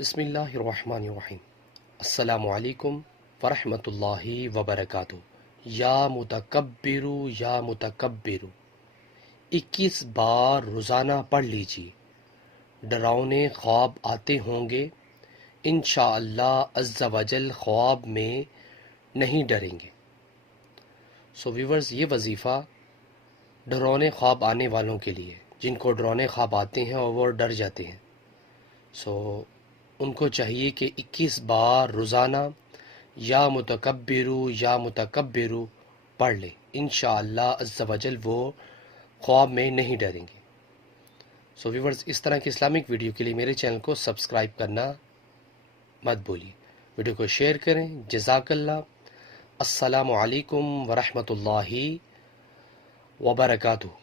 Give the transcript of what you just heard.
بسم اللہ الرحمن الرحیم۔ السلام علیکم ورحمۃ اللہ وبرکاتہ۔ یا متکبرو یا متکبرو 21 بار روزانہ پڑھ لیجیے۔ ڈراؤنے خواب آتے ہوں گے، انشاءاللہ عز و جل خواب میں نہیں ڈریں گے۔ ویورز، یہ وظیفہ ڈراؤنے خواب آنے والوں کے لیے، جن کو ڈراؤنے خواب آتے ہیں اور وہ ڈر جاتے ہیں، ان کو چاہیے کہ 21 بار روزانہ یا متکبرو پڑھ لیں، انشاءاللہ عز و جل وہ خواب میں نہیں ڈریں گے۔ ویورز، اس طرح کی اسلامک ویڈیو کے لیے میرے چینل کو سبسکرائب کرنا مت بھولیے، ویڈیو کو شیئر کریں۔ جزاک اللہ۔ السلام علیکم ورحمۃ اللہ وبرکاتہ۔